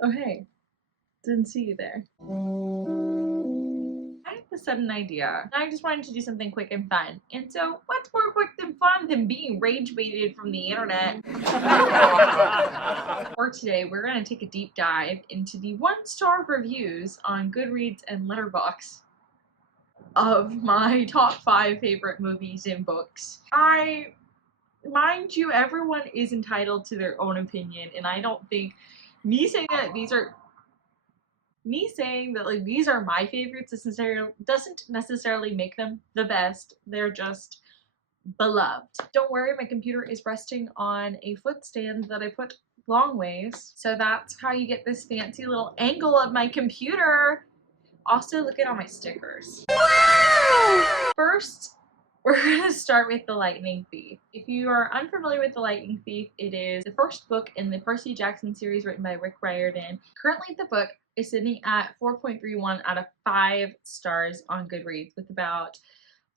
Oh hey, didn't see you there. I have a sudden idea. I just wanted to do something quick and fun. And so, what's more quick and fun than being rage baited from the internet? For today, we're going to take a deep dive into the 1-star reviews on GoodReads and Letterboxd of my top 5 favorite movies and books. Mind you, everyone is entitled to their own opinion, and I don't think me saying that like these are my favorites doesn't necessarily make them the best. They're just beloved. Don't worry, my computer is resting on a footstand that I put long ways, so that's how you get this fancy little angle of my computer. Also, look at all my stickers. First, we're gonna start with The Lightning Thief. If you are unfamiliar with The Lightning Thief, it is the first book in the Percy Jackson series written by Rick Riordan. Currently, the book is sitting at 4.31 out of 5 stars on GoodReads, with about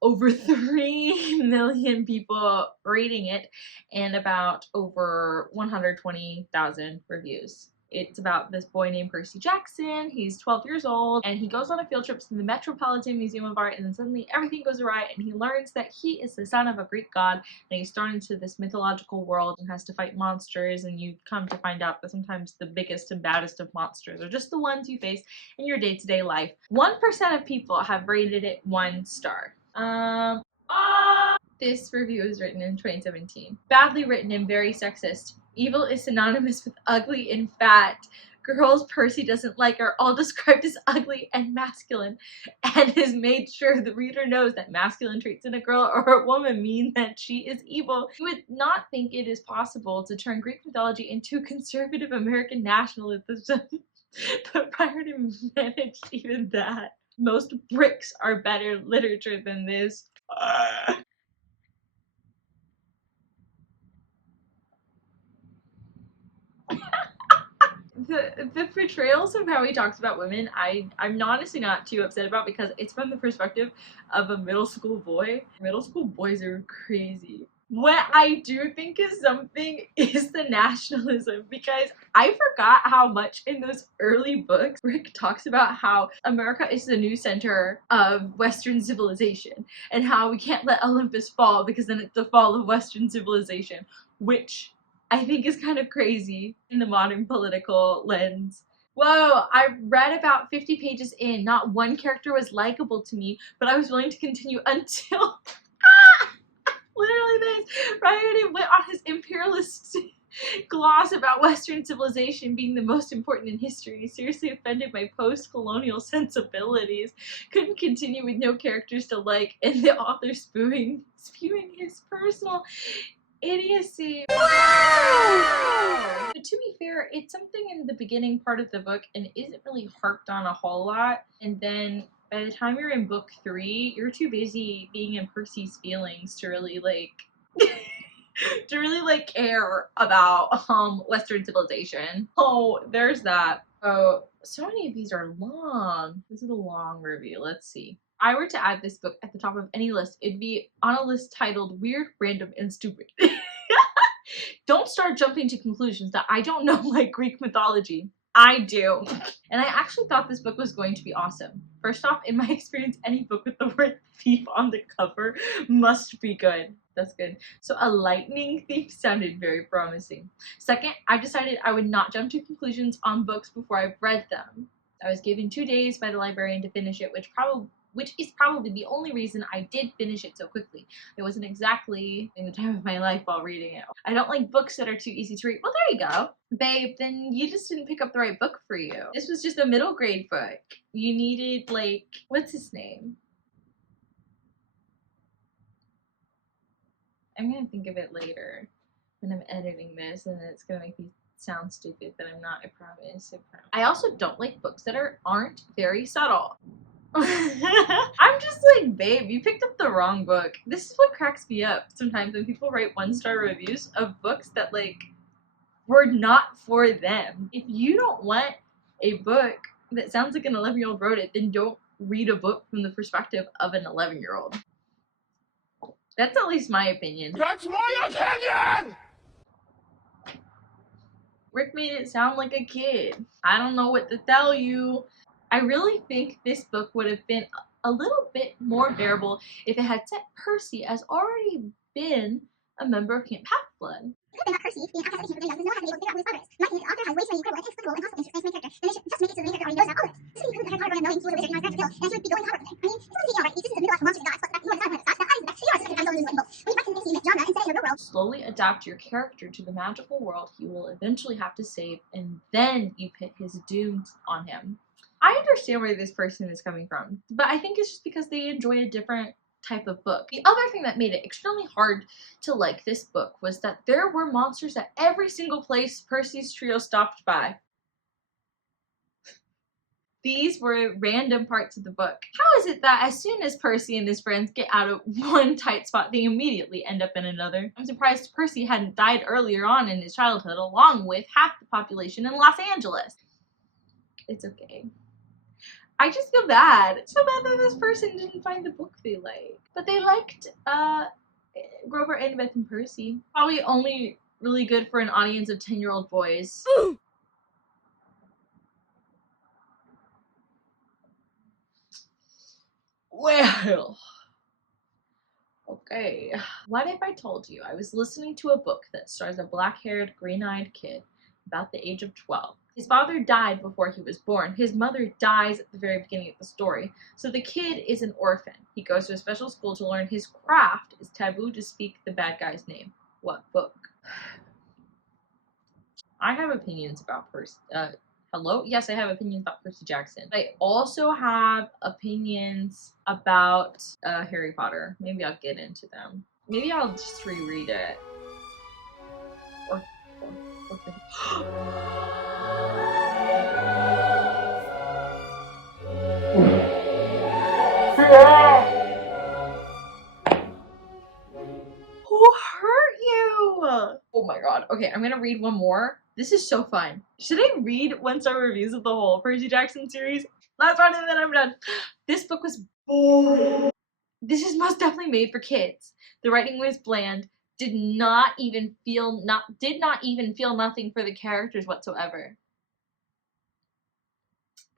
over 3 million people reading it and about over 120,000 reviews. It's about this boy named Percy Jackson. He's 12 years old and he goes on a field trip to the Metropolitan Museum of Art, and then suddenly everything goes awry and he learns that he is the son of a Greek god and he's thrown into this mythological world and has to fight monsters, and you come to find out that sometimes the biggest and baddest of monsters are just the ones you face in your day-to-day life. 1% of people have rated it 1 star. This review was written in 2017. Badly written and very sexist. Evil is synonymous with ugly and fat. Girls Percy doesn't like are all described as ugly and masculine, and has made sure the reader knows that masculine traits in a girl or a woman mean that she is evil. You would not think it is possible to turn Greek mythology into conservative American nationalism, but Riordan managed even that. Most bricks are better literature than this. The portrayals of how he talks about women, I'm honestly not too upset about, because it's from the perspective of a middle school boy. Middle school boys are crazy. What I do think is something is the nationalism, because I forgot how much in those early books Rick talks about how America is the new center of Western civilization and how we can't let Olympus fall because then it's the fall of Western civilization, which I think is kind of crazy in the modern political lens. Whoa, I read about 50 pages in. Not one character was likable to me, but I was willing to continue until literally this. Riordan went on his imperialist gloss about Western civilization being the most important in history. He seriously offended my post-colonial sensibilities. Couldn't continue with no characters to like, and the author spewing his personal idiocy. But to be fair, it's something in the beginning part of the book and isn't really harped on a whole lot, and then by the time you're in book 3, you're too busy being in Percy's feelings to really care about Western civilization. Oh, there's that. Oh, so many of these are long. This is a long review. Let's see. If I were to add this book at the top of any list, it'd be on a list titled Weird, Random, and Stupid. Don't start jumping to conclusions that I don't know my Greek mythology. I do. And I actually thought this book was going to be awesome. First off, in my experience, any book with the word thief on the cover must be good. That's good. So A Lightning Thief sounded very promising. Second, I decided I would not jump to conclusions on books before I've read them. I was given 2 days by the librarian to finish it, which is probably the only reason I did finish it so quickly. It wasn't exactly in the time of my life while reading it. I don't like books that are too easy to read. Well, there you go. Babe, then you just didn't pick up the right book for you. This was just a middle grade book. You needed, like, what's his name? I'm gonna think of it later when I'm editing this, and it's gonna make me sound stupid, but I'm not, I promise. I also don't like books that aren't very subtle. I'm just like, babe, you picked up the wrong book. This is what cracks me up sometimes when people write 1-star reviews of books that, like, were not for them. If you don't want a book that sounds like an 11-year-old wrote it, then don't read a book from the perspective of an 11-year-old. That's at least my opinion. That's my opinion! Rick made it sound like a kid. I don't know what to tell you. I really think this book would have been a little bit more bearable if it had set Percy as already been a member of Camp Half-Blood. About Percy being outcast as a teen, but he doesn't know how to be able to figure out who his father is. Not the author has way too many incredible, inexplicable, and possible inexplicable characters. Then they should just make it so the main character already knows about all this. This would be proof that Harry Potter would have known he was a wizard and he was a skill, and he would be going to Hogwarts with it. I mean, he's not alright. He's just a middle-class monster gods, but that he wanted to die when it stops. Now, I was the best. So you are such a good time zone book. When you back to the genre and set it in the real world. Slowly adapt your character to the magical world he will eventually have to save, and then you pit his dooms on him. I understand where this person is coming from, but I think it's just because they enjoy a different type of book. The other thing that made it extremely hard to like this book was that there were monsters at every single place Percy's trio stopped by. These were random parts of the book. How is it that as soon as Percy and his friends get out of one tight spot, they immediately end up in another? I'm surprised Percy hadn't died earlier on in his childhood, along with half the population in Los Angeles. It's okay. I just feel bad. So bad that this person didn't find the book they liked. But they liked Grover, Annabeth, and Percy. Probably only really good for an audience of 10-year-old boys. Well, okay. What if I told you I was listening to a book that stars a black-haired, green-eyed kid about the age of 12? His father died before he was born. His mother dies at the very beginning of the story. So the kid is an orphan. He goes to a special school to learn his craft. It's taboo to speak the bad guy's name. What book? I have opinions about Percy. Hello? Yes, I have opinions about Percy Jackson. I also have opinions about Harry Potter. Maybe I'll get into them. Maybe I'll just reread it. Or Who hurt you? Oh my god. Okay, I'm gonna read one more. This is so fun. Should I read 1-star reviews of the whole Percy Jackson series? Last one and then I'm done. This book was boring. This is most definitely made for kids. The writing was bland. Did not even feel nothing for the characters whatsoever.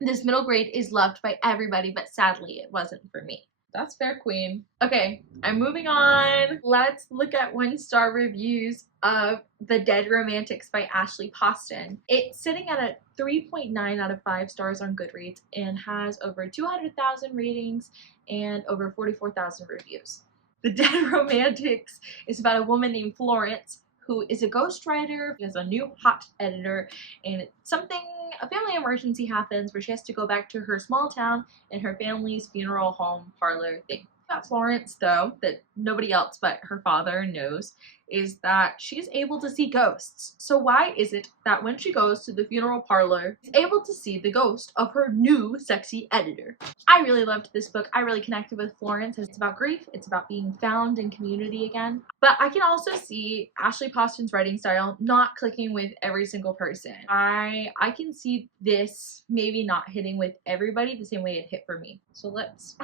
This middle grade is loved by everybody, but sadly it wasn't for me. That's fair, queen. Okay, I'm moving on. Let's look at 1-star reviews of The Dead Romantics by Ashley Poston. It's sitting at a 3.9 out of 5 stars on GoodReads and has over 200,000 ratings and over 44,000 reviews. The Dead Romantics is about a woman named Florence who is a ghostwriter. She has a new hot editor, and a family emergency happens where she has to go back to her small town and her family's funeral home parlor thing. About Florence, though, that nobody else but her father knows, is that she's able to see ghosts. So why is it that when she goes to the funeral parlor, she's able to see the ghost of her new sexy editor? I really loved this book. I really connected with Florence. It's about grief. It's about being found in community again. But I can also see Ashley Poston's writing style not clicking with every single person. I can see this maybe not hitting with everybody the same way it hit for me. So let's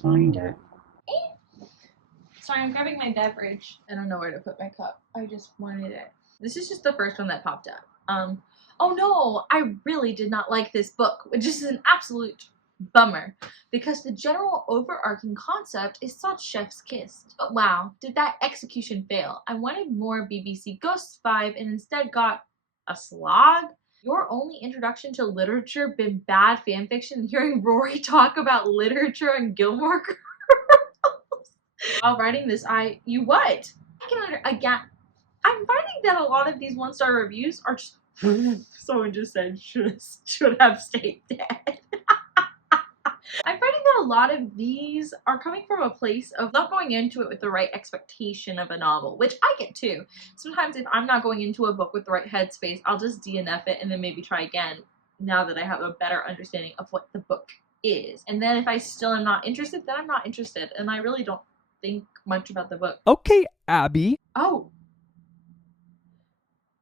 find it. Sorry, I'm grabbing my beverage. I don't know where to put my cup. I just wanted it. This is just the first one that popped up. Oh no, I really did not like this book, which is an absolute bummer because the general overarching concept is such chef's kiss. But wow, did that execution fail? I wanted more BBC Ghosts vibe and instead got a slog. Your only introduction to literature been bad fanfiction and hearing Rory talk about literature on Gilmore Girls. While writing this, what? Again, I'm finding that a lot of these 1-star reviews are just someone just said should have stayed dead. I'm finding that a lot of these are coming from a place of not going into it with the right expectation of a novel, which I get too. Sometimes if I'm not going into a book with the right headspace, I'll just DNF it and then maybe try again now that I have a better understanding of what the book is. And then if I still am not interested, then I'm not interested, and I really don't think much about the book. Okay, Abby. Oh.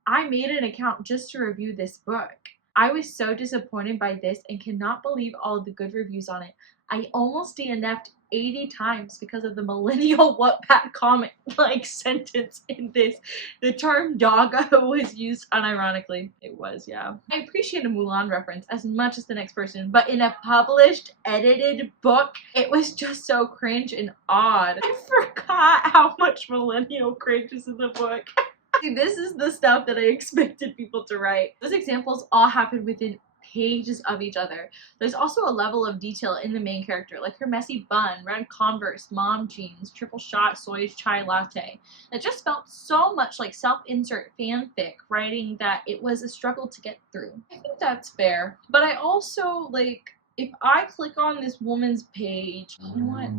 I made an account just to review this book. I was so disappointed by this and cannot believe all the good reviews on it. I almost DNF'd 80 times because of the millennial Wattpad comment sentence in this. The term doggo was used unironically. It was, yeah. I appreciate a Mulan reference as much as the next person, but in a published, edited book, it was just so cringe and odd. I forgot how much millennial cringe is in the book. See, this is the stuff that I expected people to write. Those examples all happened within pages of each other. There's also a level of detail in the main character, like her messy bun, red Converse, mom jeans, triple shot soy chai latte. It just felt so much like self-insert fanfic writing that it was a struggle to get through. I think that's fair. But I also, like, if I click on this woman's page, you know what?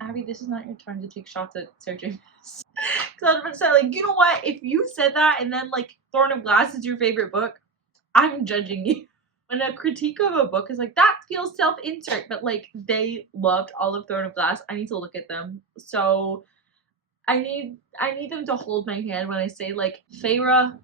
Abby, this is not your time to take shots at searching this. Because I was about to say, like, you know what? If you said that and then, like, Thorn of Glass is your favorite book, I'm judging you. When a critique of a book is like, that feels self-insert, but like they loved all of Throne of Glass, I need to look at them. So I need them to hold my hand when I say, like, Feyre,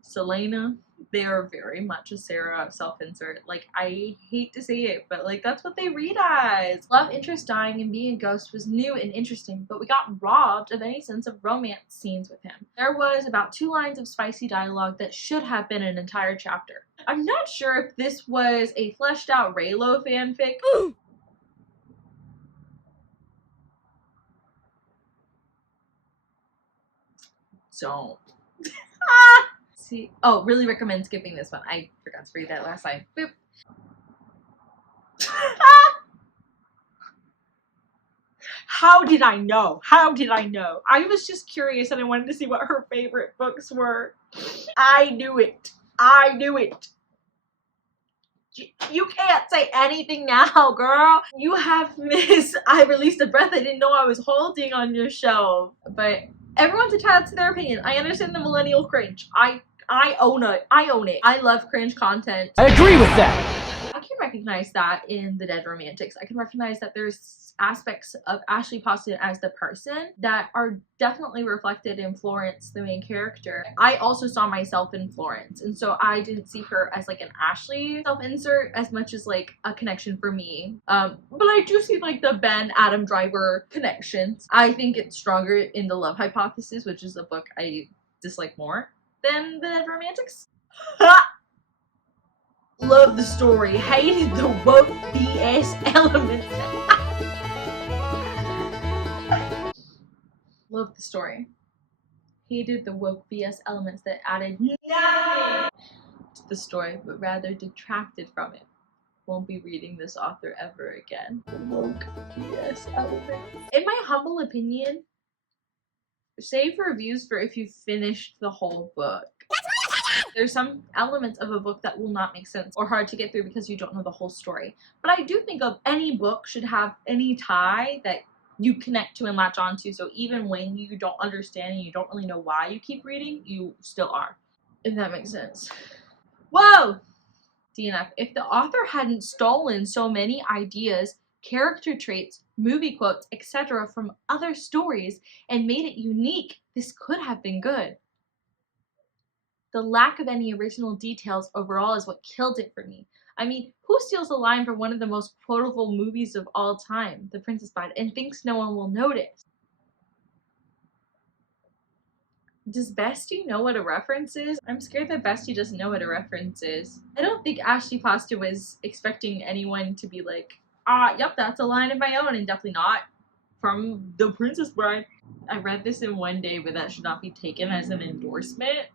Selena, they are very much a Sarah self-insert. Like, I hate to say it, but like that's what they read as. Love interest dying and being a ghost was new and interesting, but we got robbed of any sense of romance scenes with him. There was about 2 lines of spicy dialogue that should have been an entire chapter. I'm not sure if this was a fleshed out Raylo fanfic. Don't. See, oh, really recommend skipping this one. I forgot to read that last line. Boop. How did I know? How did I know? I was just curious and I wanted to see what her favorite books were. I knew it. I knew it. You can't say anything now, girl. You have missed. I released a breath I didn't know I was holding on your shelf. But everyone's entitled to their opinion. I understand the millennial cringe. I own it. I own it. I love cringe content. I agree with that. I can recognize that in The Dead Romantics. I can recognize that there's aspects of Ashley Poston as the person that are definitely reflected in Florence, the main character. I also saw myself in Florence, and so I didn't see her as like an Ashley self-insert as much as like a connection for me. But I do see like the Ben Adam Driver connections. I think it's stronger in The Love Hypothesis, which is a book I dislike more than The Dead Romantics. Love the story, hated the woke BS elements. Love the story, hated the woke BS elements that added nothing to the story, but rather detracted from it. Won't be reading this author ever again. Woke BS elements. In my humble opinion, save reviews for if you finished the whole book. There's some elements of a book that will not make sense or hard to get through because you don't know the whole story. But I do think of any book should have any tie that you connect to and latch onto, so even when you don't understand and you don't really know why you keep reading, you still are. If that makes sense. Whoa! DNF. If the author hadn't stolen so many ideas, character traits, movie quotes, etc. from other stories and made it unique, this could have been good. The lack of any original details overall is what killed it for me. I mean, who steals a line from one of the most quotable movies of all time, The Princess Bride, and thinks no one will notice? Does Bestie know what a reference is? I'm scared that Bestie doesn't know what a reference is. I don't think Ashley Foster was expecting anyone to be like, yep, that's a line of my own, and definitely not from The Princess Bride. I read this in one day, but that should not be taken as an endorsement.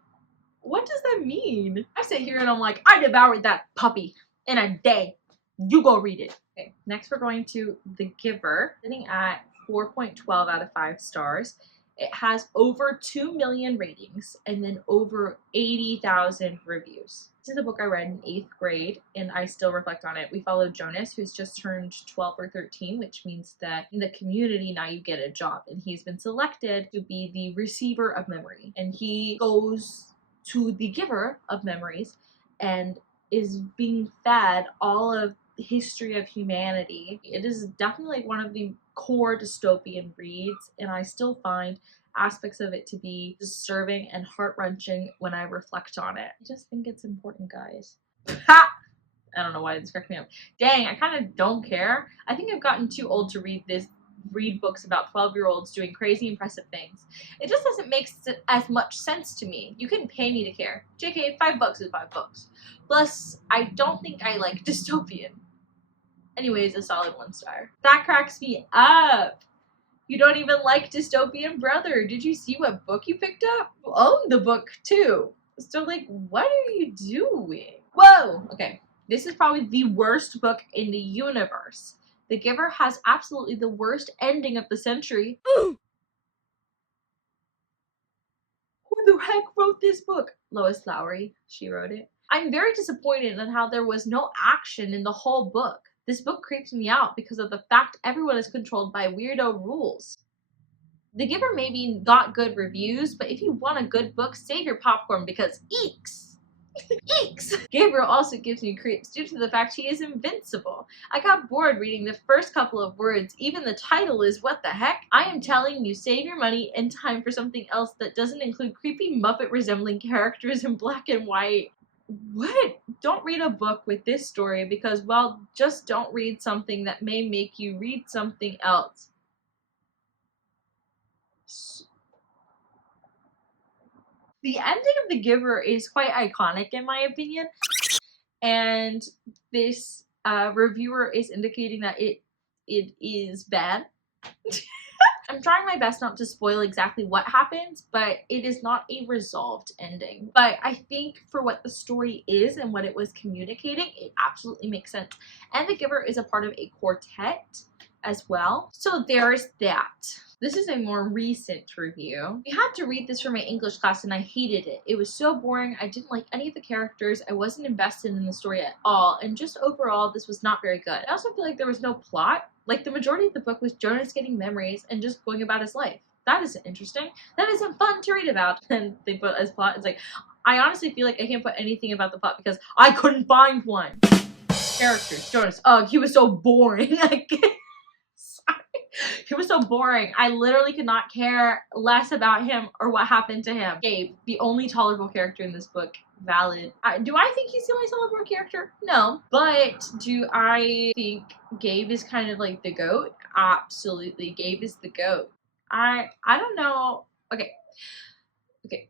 What does that mean? I sit here and I'm like, I devoured that puppy in a day. You go read it. Okay, next we're going to The Giver, sitting at 4.12 out of 5 stars. It has over 2 million ratings and then over 80,000 reviews. This is a book I read in 8th grade and I still reflect on it. We follow Jonas, who's just turned 12 or 13, which means that in the community now you get a job, and he's been selected to be the receiver of memory, and he goes to the giver of memories and is being fed all of the history of humanity. It is definitely one of the core dystopian reads, and I still find aspects of it to be disturbing and heart-wrenching when I reflect on it. I just think it's important, guys. Ha! I don't know why this cracked me up. Dang, I kind of don't care. I think I've gotten too old to read books about 12-year-olds doing crazy impressive things. It just doesn't make as much sense to me. You can pay me to care. JK, $5 is $5. Plus, I don't think I like dystopian. Anyways, a solid 1 star. That cracks me up. You don't even like dystopian, brother. Did you see what book you picked up? You own the book too. So like, what are you doing? Whoa! Okay, this is probably the worst book in the universe. The Giver has absolutely the worst ending of the century. Who the heck wrote this book? Lois Lowry. She wrote it. I'm very disappointed in how there was no action in the whole book. This book creeps me out because of the fact everyone is controlled by weirdo rules. The Giver maybe got good reviews, but if you want a good book, save your popcorn because eeks! Eeks! Gabriel also gives me creeps due to the fact he is invincible. I got bored reading the first couple of words. Even the title is what the heck? I am telling you, save your money and time for something else that doesn't include creepy Muppet resembling characters in black and white. What? Don't read a book with this story because, well, just don't read something that may make you read something else. The ending of The Giver is quite iconic in my opinion, and this reviewer is indicating that it is bad. I'm trying my best not to spoil exactly what happens, but it is not a resolved ending. But I think for what the story is and what it was communicating, it absolutely makes sense. And The Giver is a part of a quartet as well. So there's that. This is a more recent review. We had to read this for my English class and I hated it. It was so boring. I didn't like any of the characters. I wasn't invested in the story at all. And just overall, this was not very good. I also feel like there was no plot. Like the majority of the book was Jonas getting memories and just going about his life. That isn't interesting. That isn't fun to read about. And they put as plot, it's like, I honestly feel like I can't put anything about the plot because I couldn't find one. Characters, Jonas, he was so boring. He was so boring. I literally could not care less about him or what happened to him. Gabe, the only tolerable character in this book. Valid. Do I think he's the only tolerable character? No. But do I think Gabe is kind of like the GOAT? Absolutely. Gabe is the GOAT. I don't know. Okay.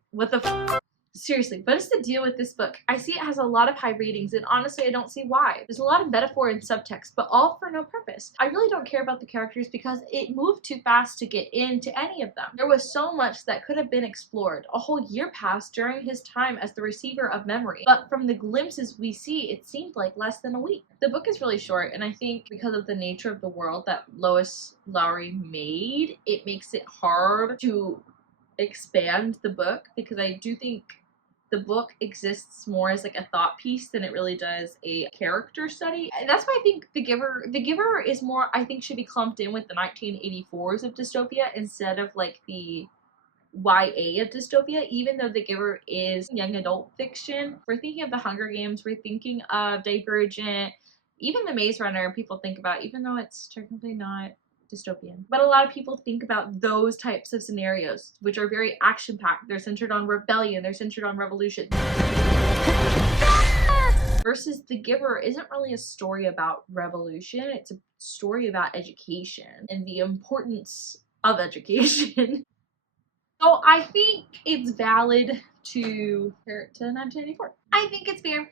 What the Seriously, what is the deal with this book? I see it has a lot of high ratings, and honestly, I don't see why. There's a lot of metaphor and subtext, but all for no purpose. I really don't care about the characters because it moved too fast to get into any of them. There was so much that could have been explored. A whole year passed during his time as the receiver of memory, but from the glimpses we see, it seemed like less than a week. The book is really short, and I think because of the nature of the world that Lois Lowry made, it makes it hard to expand the book because I do think the book exists more as like a thought piece than it really does a character study. That's why I think The Giver is more, I think, should be clumped in with the 1984s of dystopia instead of like the YA of dystopia, even though The Giver is young adult fiction. We're thinking of The Hunger Games, we're thinking of Divergent, even The Maze Runner people think about, even though it's technically not dystopian. But a lot of people think about those types of scenarios, which are very action-packed. They're centered on rebellion, they're centered on revolution. Versus The Giver isn't really a story about revolution, it's a story about education and the importance of education. So I think it's valid to compare it to 1984. I think it's fair.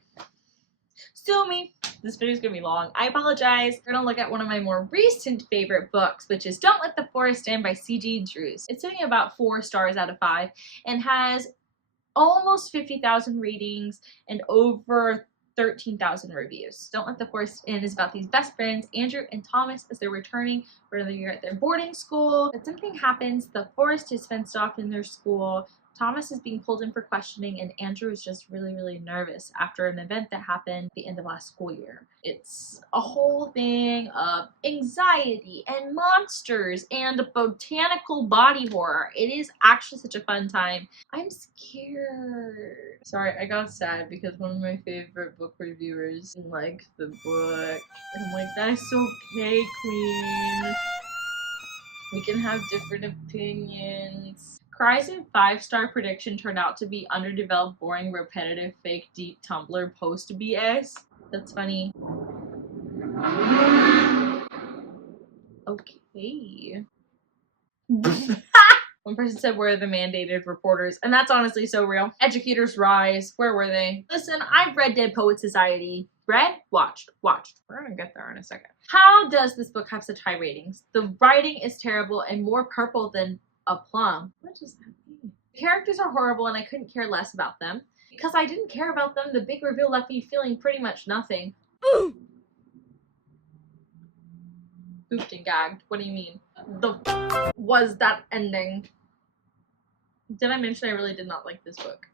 Sue me. This video's gonna be long. I apologize. We're gonna look at one of my more recent favorite books, which is Don't Let the Forest Stand by C.G. Drews. It's sitting about 4 stars out of 5 and has almost 50,000 ratings and over 13,000 reviews. Don't Let the Forest In is about these best friends, Andrew and Thomas, as they're returning for another year at their boarding school. But something happens, the forest is fenced off in their school. Thomas is being pulled in for questioning, and Andrew is just really nervous after an event that happened at the end of last school year. It's a whole thing of anxiety and monsters and botanical body horror. It is actually such a fun time. I'm scared. Sorry, I got sad because one of my favorite book reviewers liked the book. And I'm like, that is okay, queen. We can have different opinions. Cry's 5-star prediction turned out to be underdeveloped, boring, repetitive, fake, deep Tumblr post BS. That's funny. Okay. One person said, where are the mandated reporters? And that's honestly so real. Educators rise. Where were they? Listen, I've read Dead Poet Society. Read? Watched. We're gonna get there in a second. How does this book have such high ratings? The writing is terrible and more purple than a plum. What does that mean? The characters are horrible and I couldn't care less about them. Because I didn't care about them, the big reveal left me feeling pretty much nothing. Oofed and gagged. What do you mean? Was that ending? Did I mention I really did not like this book?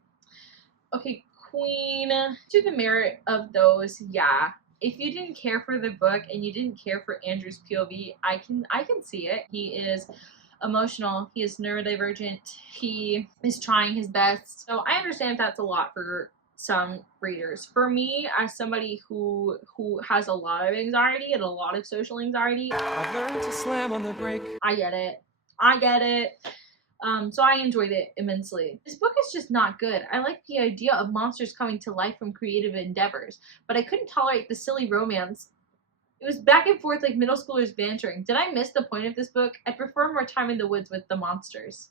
Okay, Queen. To the merit of those, yeah. If you didn't care for the book and you didn't care for Andrew's POV, I can see it. He is emotional. He is neurodivergent. He is trying his best. So I understand if that's a lot for some readers. For me, as somebody who has a lot of anxiety and a lot of social anxiety, I've learned to slam on the brake. I get it. So I enjoyed it immensely. This book is just not good. I like the idea of monsters coming to life from creative endeavors, but I couldn't tolerate the silly romance. It was back and forth like middle schoolers bantering. Did I miss the point of this book? I prefer more time in the woods with the monsters.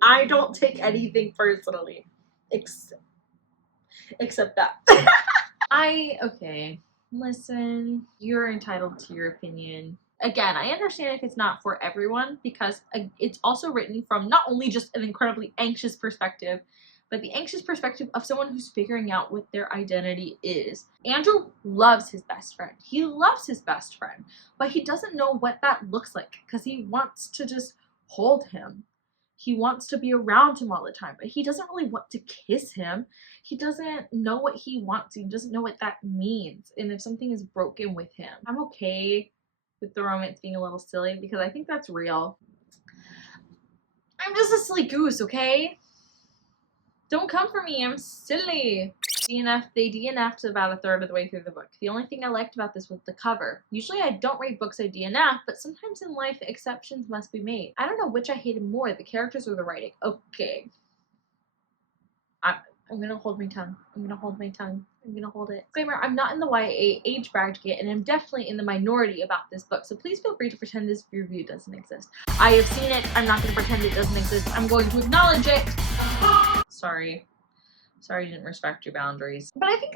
I don't take anything personally, except that. Okay, listen, you're entitled to your opinion. Again, I understand if it's not for everyone because it's also written from not only just an incredibly anxious perspective, but the anxious perspective of someone who's figuring out what their identity is. Andrew loves his best friend. He loves his best friend, but he doesn't know what that looks like because he wants to just hold him. He wants to be around him all the time, but he doesn't really want to kiss him. He doesn't know what he wants. He doesn't know what that means. And if something is broken with him, I'm okay with the romance being a little silly because I think that's real. I'm just a silly goose, okay? Don't come for me, I'm silly. They DNF'd about a third of the way through the book. The only thing I liked about this was the cover. Usually I don't rate books I DNF, but sometimes in life exceptions must be made. I don't know which I hated more, the characters or the writing. Okay. I'm gonna hold my tongue. I'm gonna hold it. Disclaimer, I'm not in the YA age bracket and I'm definitely in the minority about this book, so please feel free to pretend this review doesn't exist. I have seen it. I'm not gonna pretend it doesn't exist. I'm going to acknowledge it. Sorry, I didn't respect your boundaries. But I think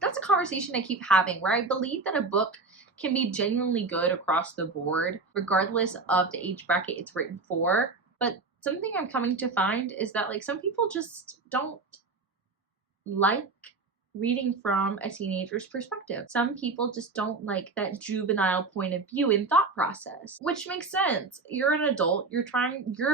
that's a conversation I keep having where I believe that a book can be genuinely good across the board, regardless of the age bracket it's written for. But something I'm coming to find is that like some people just don't like reading from a teenager's perspective. Some people just don't like that juvenile point of view and thought process, which makes sense. You're an adult, you're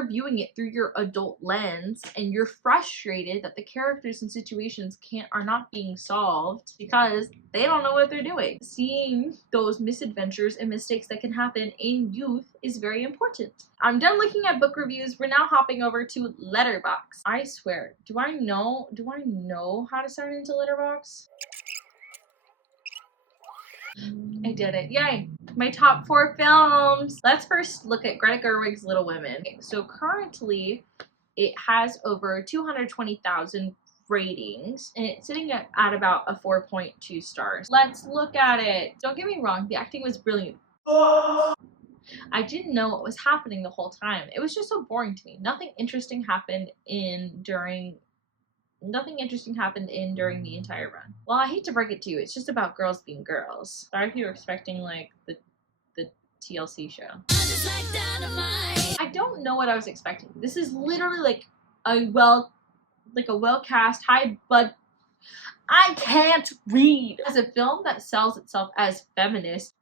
viewing it through your adult lens, and you're frustrated that the characters and situations are not being solved because they don't know what they're doing. Seeing those misadventures and mistakes that can happen in youth is very important. I'm done looking at book reviews. We're now hopping over to Letterboxd. I swear, do I know how to sign into Letterboxd? I did it. Yay! My top 4 films. Let's first look at Greta Gerwig's Little Women. Okay, so currently it has over 220,000 ratings and it's sitting at about a 4.2 stars. Let's look at it. Don't get me wrong, the acting was brilliant. I didn't know what was happening the whole time. It was just so boring to me. Nothing interesting happened during the entire run. Well, I hate to break it to you, it's just about girls being girls. Sorry if you were expecting like the TLC show. I don't know what I was expecting. This is literally like a well-cast, high-budget. I can't read. As a film that sells itself as feminist,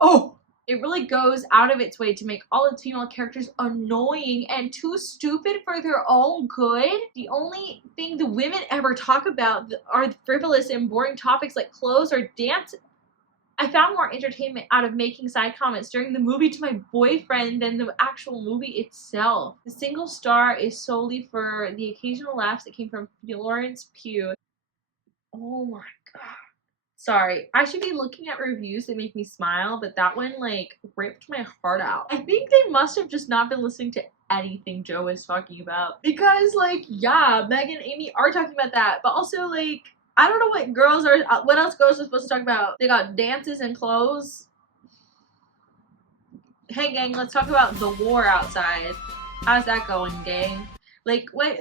it really goes out of its way to make all its female characters annoying and too stupid for their own good. The only thing the women ever talk about are frivolous and boring topics like clothes or dance. I found more entertainment out of making side comments during the movie to my boyfriend than the actual movie itself. The single star is solely for the occasional laughs that came from Florence Pugh. Oh my god. Sorry, I should be looking at reviews that make me smile, but that one, like, ripped my heart out. I think they must have just not been listening to anything Joe is talking about. Because, like, yeah, Meg and Amy are talking about that, but also, like, I don't know what girls are, what else girls are supposed to talk about. They got dances and clothes. Hey gang, let's talk about the war outside. How's that going, gang? Like, wait.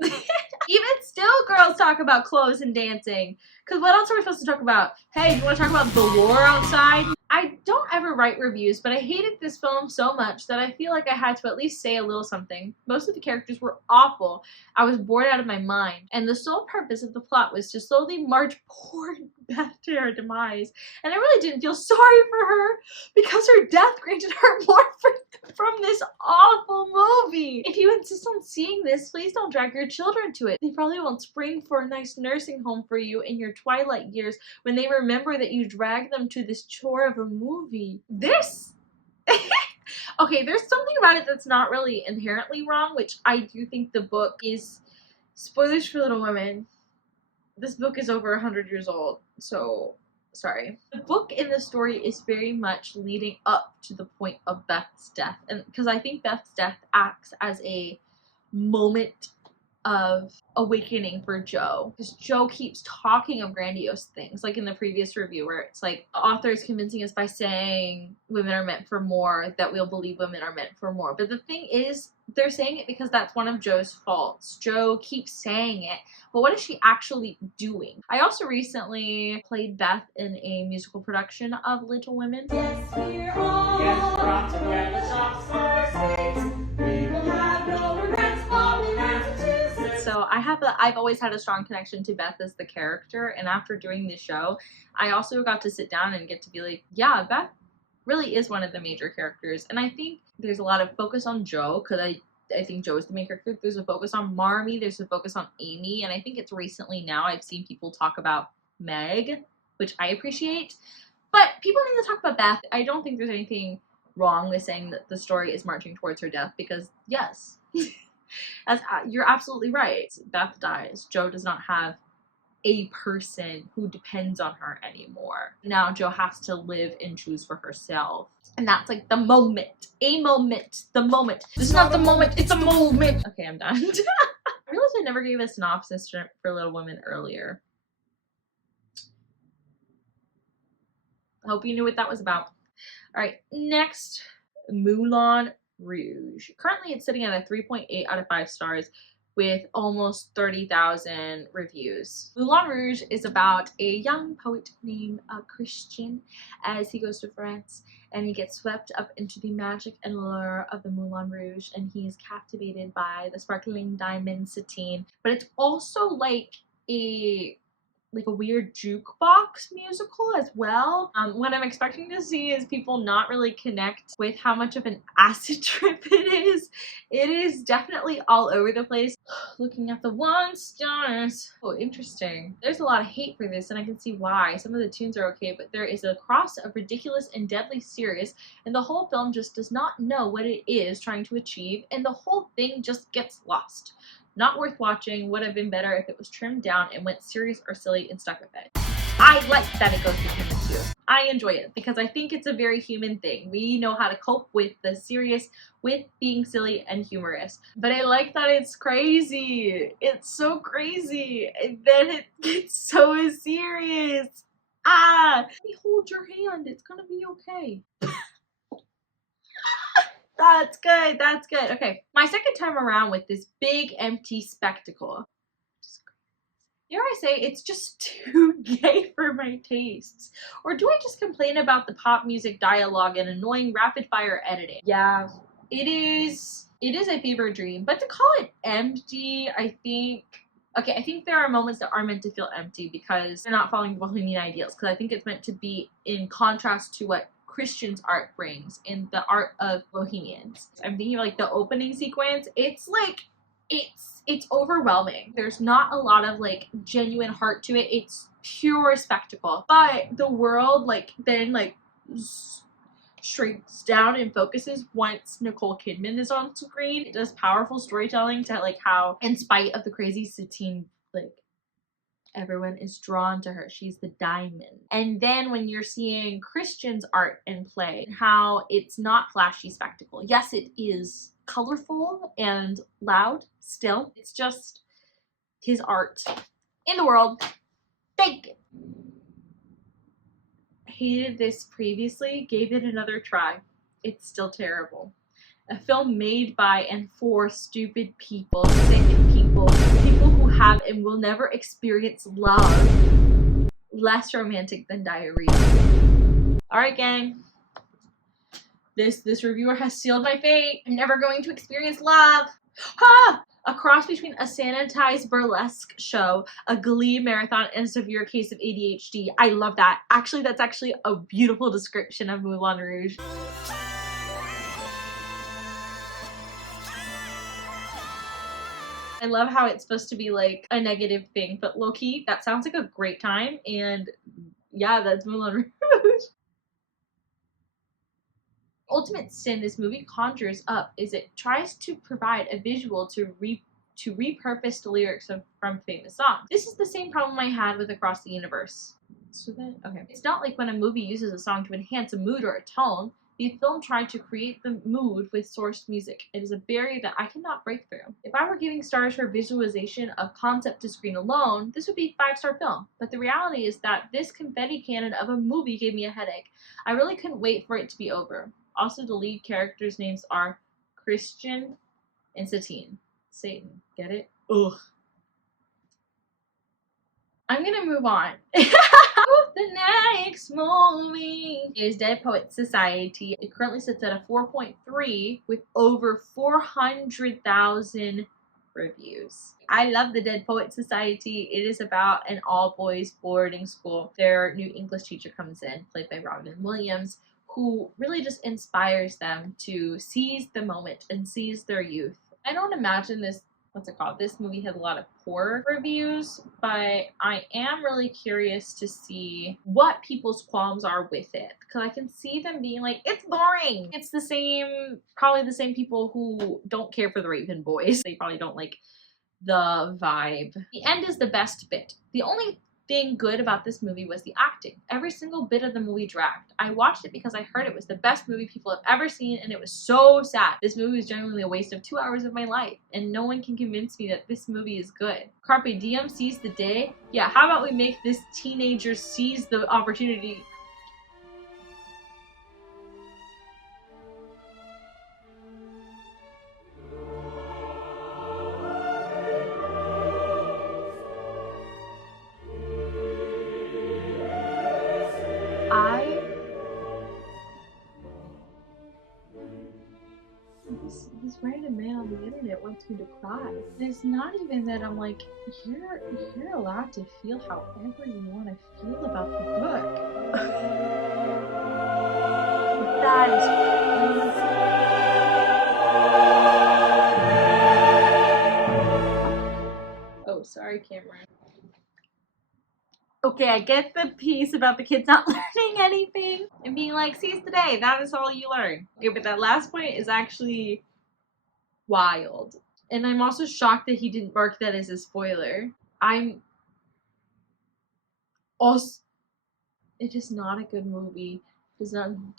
Even still, girls talk about clothes and dancing. Because what else are we supposed to talk about? Hey, you want to talk about the war outside? I don't ever write reviews, but I hated this film so much that I feel like I had to at least say a little something. Most of the characters were awful. I was bored out of my mind. And the sole purpose of the plot was to slowly march poor Beth to her demise. And I really didn't feel sorry for her because her death granted her more from this awful movie. If you insist on seeing this, please don't drag your children to it. They probably won't spring for a nice nursing home for you in your twilight years when they remember that you dragged them to this chore of a movie. This okay, there's something about it that's not really inherently wrong, which I do think the book is, spoilers for Little Women, this book is over 100 years old, so sorry. The book in the story is very much leading up to the point of Beth's death, and because I think Beth's death acts as a moment of awakening for Jo, because Jo keeps talking of grandiose things, like in the previous review where it's like the author is convincing us by saying women are meant for more that we'll believe women are meant for more. But the thing is, they're saying it because that's one of Jo's faults. Jo keeps saying it, but what is she actually doing? I also recently played Beth in a musical production of Little Women. Yes, we're all brought to where the shops are sweet. We will have no regrets, all in Massachusetts. So I've always had a strong connection to Beth as the character, and after doing this show, I also got to sit down and get to be like, yeah, Beth really is one of the major characters. And I think there's a lot of focus on Jo, because I think Jo is the main character. There's a focus on Marmee, there's a focus on Amy, and I think it's recently now I've seen people talk about Meg, which I appreciate. But people need to talk about Beth. I don't think there's anything wrong with saying that the story is marching towards her death, because yes, you're absolutely right. Beth dies. Jo does not have a person who depends on her anymore. Now Jo has to live and choose for herself. And that's like the moment. A moment. The moment. It's not the moment, it's a moment. Okay, I'm done. I realized I never gave a synopsis for Little Women earlier. I hope you knew what that was about. Alright, next, Moulin Rouge. Currently it's sitting at a 3.8 out of 5 stars with almost 30,000 reviews. Moulin Rouge is about a young poet named Christian as he goes to France and he gets swept up into the magic and lure of the Moulin Rouge, and he is captivated by the sparkling diamond satine. But it's also like a weird jukebox musical as well. What I'm expecting to see is people not really connect with how much of an acid trip it is. It is definitely all over the place. Looking at the 1 stars. Oh, interesting. There's a lot of hate for this, and I can see why. Some of the tunes are okay, but there is a cross of ridiculous and deadly serious, and the whole film just does not know what it is trying to achieve, and the whole thing just gets lost. Not worth watching. Would have been better if it was trimmed down and went serious or silly and stuck with it. I like that it goes between the two. I enjoy it because I think it's a very human thing. We know how to cope with the serious with being silly and humorous. But I like that it's crazy. It's so crazy. And then it gets so serious. Ah! Let me hold your hand. It's gonna be okay. That's good, that's good. Okay, my second time around with this big empty spectacle. Dare I say, it's just too gay for my tastes. Or do I just complain about the pop music dialogue and annoying rapid fire editing? Yeah, it is a fever dream, but to call it empty, I think there are moments that are meant to feel empty because they're not following Bohemian ideals, because I think it's meant to be in contrast to what Christian's art brings in the art of Bohemians. I'm thinking of like the opening sequence. It's like, it's overwhelming. There's not a lot of like genuine heart to it. It's pure spectacle. But the world then shrinks down and focuses once Nicole Kidman is on screen. It does powerful storytelling to like how, in spite of the crazy Satine, everyone is drawn to her. She's the diamond. And then when you're seeing Christian's art and play, how it's not flashy spectacle. Yes, it is colorful and loud still. It's just his art in the world. Thank you. Hated this previously, gave it another try. It's still terrible. A film made by and for stupid people, sick people, people who have and will never experience love. Less romantic than diarrhea. Alright, gang. This reviewer has sealed my fate. I'm never going to experience love. Ha! A cross between a sanitized burlesque show, a Glee marathon, and a severe case of ADHD. I love that. Actually, that's actually a beautiful description of Moulin Rouge. I love how it's supposed to be like a negative thing, but low-key, that sounds like a great time, and yeah, that's Moulin Rouge. Ultimate sin this movie conjures up is it tries to provide a visual to repurpose the lyrics from famous songs. This is the same problem I had with Across the Universe. So then, okay. It's not like when a movie uses a song to enhance a mood or a tone. The film tried to create the mood with sourced music. It is a barrier that I cannot break through. If I were giving stars for visualization of concept to screen alone, this would be a 5-star film. But the reality is that this confetti cannon of a movie gave me a headache. I really couldn't wait for it to be over. Also, the lead characters' names are Christian and Satine. Satan. Get it? Ugh. I'm gonna move on. The next movie is Dead Poets Society. It currently sits at a 4.3 with over 400,000 reviews. I love the Dead Poets Society. It is about an all-boys boarding school. Their new English teacher comes in, played by Robin Williams, who really just inspires them to seize the moment and seize their youth. I don't imagine this movie has a lot of poor reviews, but I am really curious to see what people's qualms are with it, because I can see them being like, it's boring. It's probably the same people who don't care for the Raven Boys. They probably don't like the vibe. The end is the best bit. The only thing good about this movie was the acting. Every single bit of the movie dragged. I watched it because I heard it was the best movie people have ever seen, and it was so sad. This movie was genuinely a waste of 2 hours of my life, and no one can convince me that this movie is good. Carpe diem, seize the day. Yeah, how about we make this teenager seize the opportunity? This random man on the internet wants me to cry. It's not even that I'm like, you're allowed to feel however you want to feel about the book. That is crazy. Oh, sorry, Cameron. Okay, I get the piece about the kids not learning anything and being like, seize the day, that is all you learn. Okay, but that last point is actually wild. And I'm also shocked that he didn't mark that as a spoiler. I'm also, it is not a good movie. I'm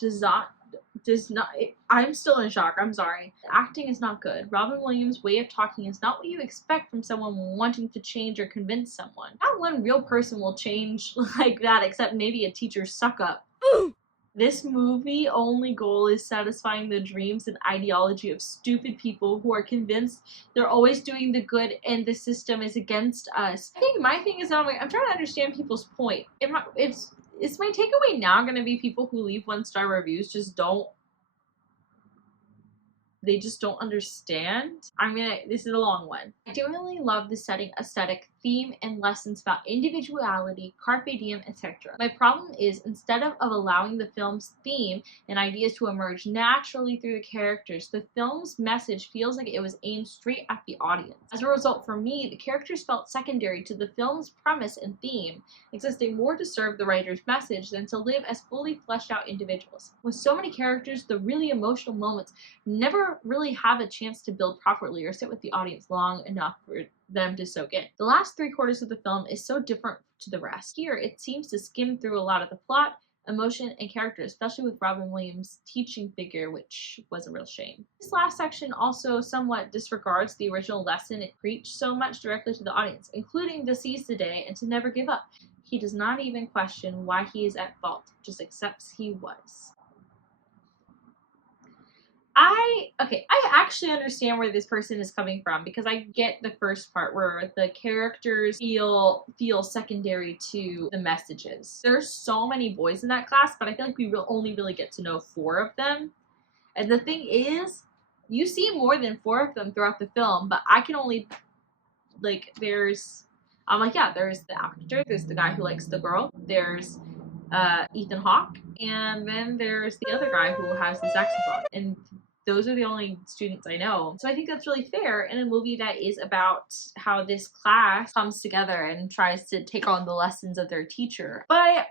still in shock. I'm sorry. The acting is not good. Robin Williams' way of talking is not what you expect from someone wanting to change or convince someone. Not one real person will change like that, except maybe a teacher's suck-up. This movie only goal is satisfying the dreams and ideology of stupid people who are convinced they're always doing the good and the system is against us. I think my thing is I'm trying to understand people's point. Is my takeaway now going to be people who leave 1-star reviews just don't understand? This is a long one. I genuinely love the setting, aesthetic, theme, and lessons about individuality, carpe diem, etc. My problem is, instead of allowing the film's theme and ideas to emerge naturally through the characters, the film's message feels like it was aimed straight at the audience. As a result, for me, the characters felt secondary to the film's premise and theme, existing more to serve the writer's message than to live as fully fleshed out individuals. With so many characters, the really emotional moments never really have a chance to build properly or sit with the audience long enough for them to soak in. The last 3/4 of the film is so different to the rest. Here, it seems to skim through a lot of the plot, emotion, and character, especially with Robin Williams' teaching figure, which was a real shame. This last section also somewhat disregards the original lesson it preached so much directly to the audience, including to seize the day and to never give up. He does not even question why he is at fault, just accepts he was. I actually understand where this person is coming from, because I get the first part where the characters feel secondary to the messages. There's so many boys in that class, but I feel like we will only really get to know 4 of them. And the thing is, you see more than 4 of them throughout the film, but I can only, like, there's the actor, there's the guy who likes the girl, there's Ethan Hawke, and then there's the other guy who has the saxophone, and those are the only students I know. So I think that's really fair in a movie that is about how this class comes together and tries to take on the lessons of their teacher. But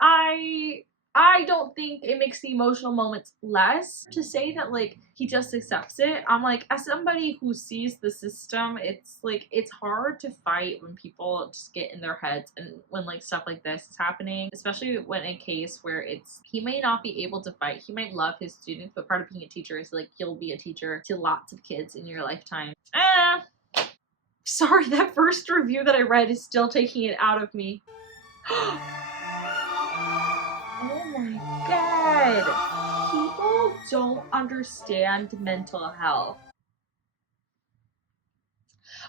I don't think it makes the emotional moments less to say that, like, he just accepts it. I'm like, as somebody who sees the system, it's like, it's hard to fight when people just get in their heads and when, like, stuff like this is happening, especially when a case where he may not be able to fight. He might love his students, but part of being a teacher is, like, you'll be a teacher to lots of kids in your lifetime. Sorry, that first review that I read is still taking it out of me. Oh my god. People don't understand mental health.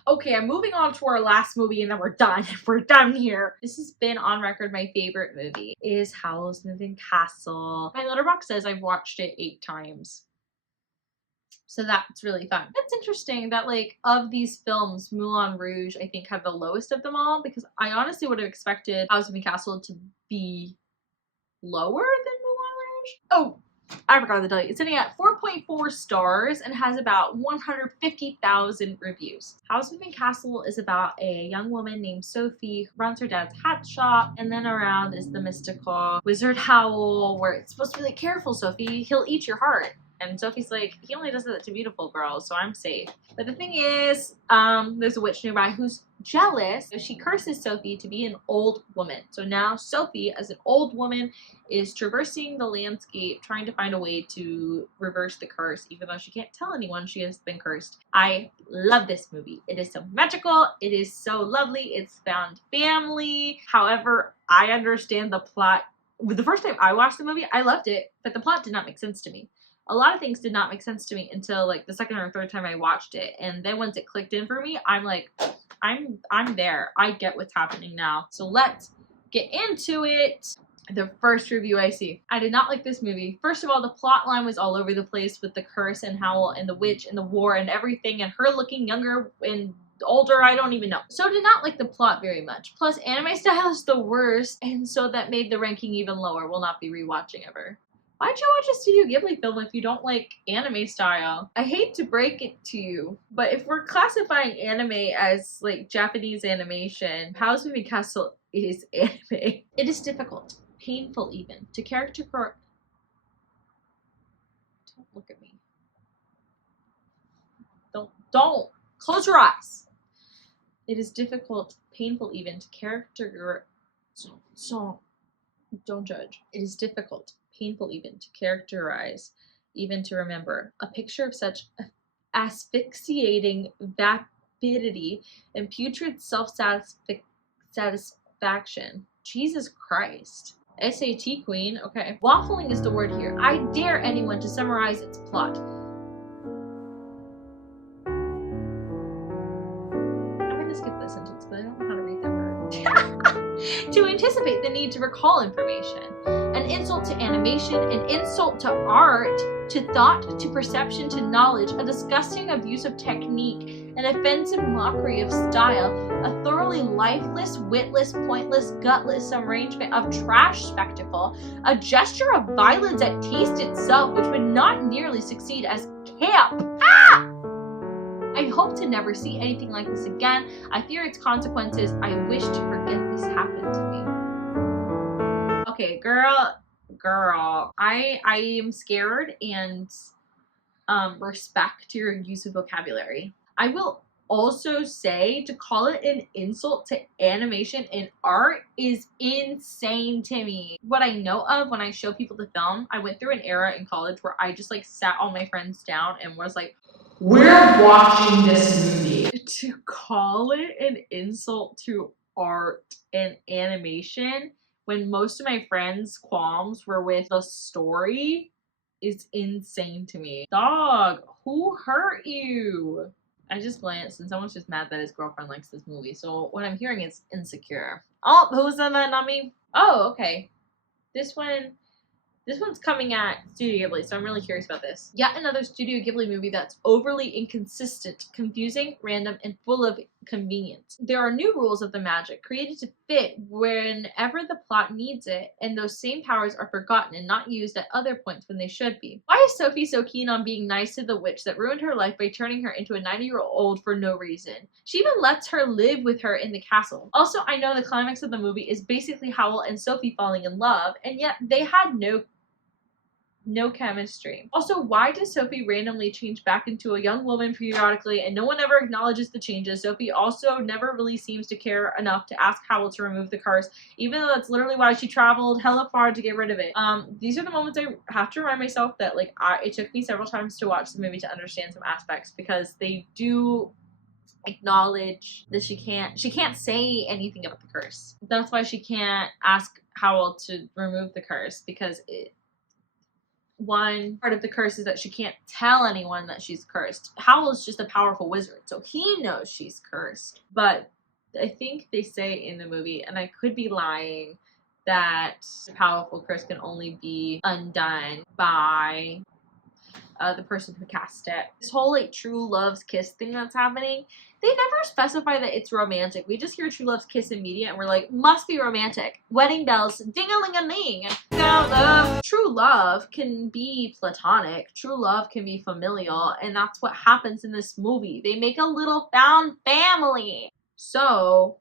Okay, I'm moving on to our last movie and then we're done. We're done here. This has been on record my favorite movie is Howl's Moving Castle. My letterbox says I've watched it 8 times. So that's really fun. That's interesting that, like, of these films, Moulin Rouge, I think, had the lowest of them all, because I honestly would have expected Howl's Moving Castle to be lower than Moulin Rouge. Oh, I forgot to tell you. It's sitting at 4.4 stars and has about 150,000 reviews. Howl's Moving Castle is about a young woman named Sophie who runs her dad's hat shop, and then around is the mystical wizard Howl, where it's supposed to be like, careful, Sophie, he'll eat your heart. And Sophie's like, he only does that to beautiful girls, so I'm safe. But the thing is, there's a witch nearby who's jealous. So she curses Sophie to be an old woman. So now Sophie, as an old woman, is traversing the landscape trying to find a way to reverse the curse, even though she can't tell anyone she has been cursed. I love this movie. It is so magical. It is so lovely. It's found family. However, I understand the plot. The first time I watched the movie, I loved it, but the plot did not make sense to me. A lot of things did not make sense to me until, like, the second or third time I watched it. And then once it clicked in for me, I'm like, I'm there. I get what's happening now. So let's get into it. The first review I see. I did not like this movie. First of all, the plot line was all over the place with the curse and Howl and the witch and the war and everything, and her looking younger and older, I don't even know. So did not like the plot very much. Plus, anime style is the worst, and so that made the ranking even lower. Will not be rewatching ever. Why'd you watch a Studio Ghibli film if you don't like anime style? I hate to break it to you, but if we're classifying anime as, like, Japanese animation, Howl's Moving Castle is anime. It is difficult, painful even, to character for... Don't look at me. Don't! Close your eyes! It is difficult, painful even, to character... Don't judge. It is difficult, painful even, to characterize, even to remember. A picture of such asphyxiating vapidity and putrid self-satisfaction. Jesus Christ. SAT queen, okay. Waffling is the word here. I dare anyone to summarize its plot. I'm gonna skip this sentence, but I don't know how to read that word. To anticipate the need to recall information. An insult to animation, an insult to art, to thought, to perception, to knowledge, a disgusting abuse of technique, an offensive mockery of style, a thoroughly lifeless, witless, pointless, gutless arrangement of trash spectacle, a gesture of violence at taste itself, which would not nearly succeed as camp. Ah! I hope to never see anything like this again. I fear its consequences. I wish to forget this happened to me. Okay, girl, I am scared and respect your use of vocabulary. I will also say to call it an insult to animation and art is insane to me. What I know of when I show people the film, I went through an era in college where I just, like, sat all my friends down and was like, we're watching this movie. To call it an insult to art and animation when most of my friends' qualms were with the story is insane to me. Dog, who hurt you? I just glanced and someone's just mad that his girlfriend likes this movie. So what I'm hearing is insecure. Oh, who's in that? Not me. Oh, okay. This one's coming at Studio Ghibli, so I'm really curious about this. Yet another Studio Ghibli movie that's overly inconsistent, confusing, random, and full of convenience. There are new rules of the magic, created to fit whenever the plot needs it, and those same powers are forgotten and not used at other points when they should be. Why is Sophie so keen on being nice to the witch that ruined her life by turning her into a 90-year-old for no reason? She even lets her live with her in the castle. Also, I know the climax of the movie is basically Howell and Sophie falling in love, and yet they had no chemistry. Also, why does Sophie randomly change back into a young woman periodically and no one ever acknowledges the changes? Sophie also never really seems to care enough to ask Howell to remove the curse, even though that's literally why she traveled hella far to get rid of it. These are the moments I have to remind myself that like it took me several times to watch the movie to understand some aspects, because they do acknowledge that she can't say anything about the curse. That's why she can't ask Howell to remove the curse, because one part of the curse is that she can't tell anyone that she's cursed. Howell's just a powerful wizard, so he knows she's cursed. But I think they say in the movie, and I could be lying, that the powerful curse can only be undone by the person who cast it. This whole like true love's kiss thing that's happening, they never specify that it's romantic. We just hear true love's kiss in media and we're like, must be romantic. Wedding bells, ding-a-ling-a-ling. Now, true love can be platonic. True love can be familial. And that's what happens in this movie. They make a little found family. So,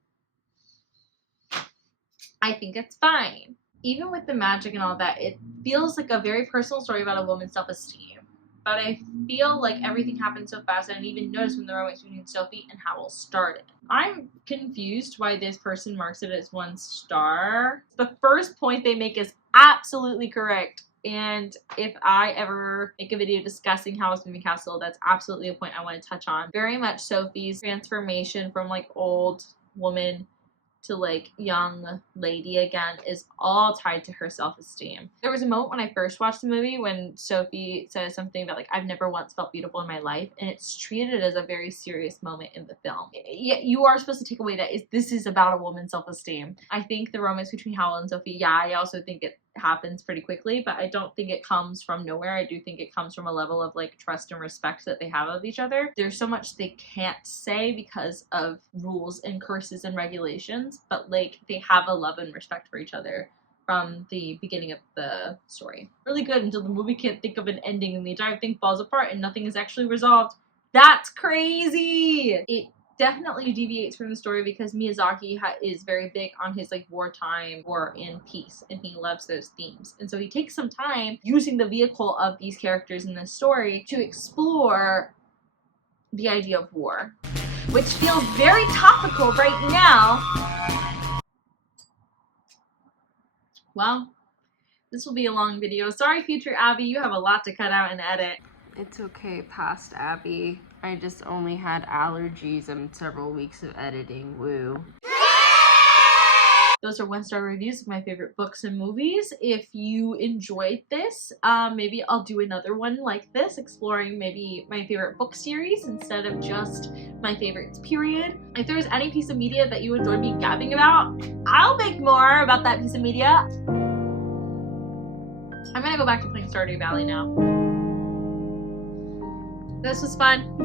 I think it's fine. Even with the magic and all that, it feels like a very personal story about a woman's self-esteem. But I feel like everything happened so fast I didn't even notice when the romance between Sophie and Howell started. I'm confused why this person marks it as 1 star. The first point they make is absolutely correct. And if I ever make a video discussing Howell's Moving Castle, that's absolutely a point I want to touch on. Very much Sophie's transformation from like old woman to like young lady again is all tied to her self-esteem. There was a moment when I first watched the movie when Sophie says something about like, I've never once felt beautiful in my life, and it's treated as a very serious moment in the film. Yet you are supposed to take away that this is about a woman's self-esteem. I think the romance between Howell and Sophie, yeah, I also think it happens pretty quickly, but I don't think it comes from nowhere. I do think it comes from a level of like trust and respect that they have of each other. There's so much they can't say because of rules and curses and regulations, but like they have a love and respect for each other from the beginning of the story. Really good until the movie can't think of an ending and the entire thing falls apart and nothing is actually resolved. That's crazy! It definitely deviates from the story because Miyazaki is very big on his like wartime, war and peace, and he loves those themes. And so he takes some time using the vehicle of these characters in this story to explore the idea of war, which feels very topical right now. Well, this will be a long video. Sorry, future Abby, you have a lot to cut out and edit. It's okay, past Abby. I just only had allergies and several weeks of editing. Woo. Those are 1-star reviews of my favorite books and movies. If you enjoyed this, maybe I'll do another one like this, exploring maybe my favorite book series instead of just my favorites, period. If there's any piece of media that you enjoyed me gabbing about, I'll make more about that piece of media. I'm gonna go back to playing Stardew Valley now. This was fun.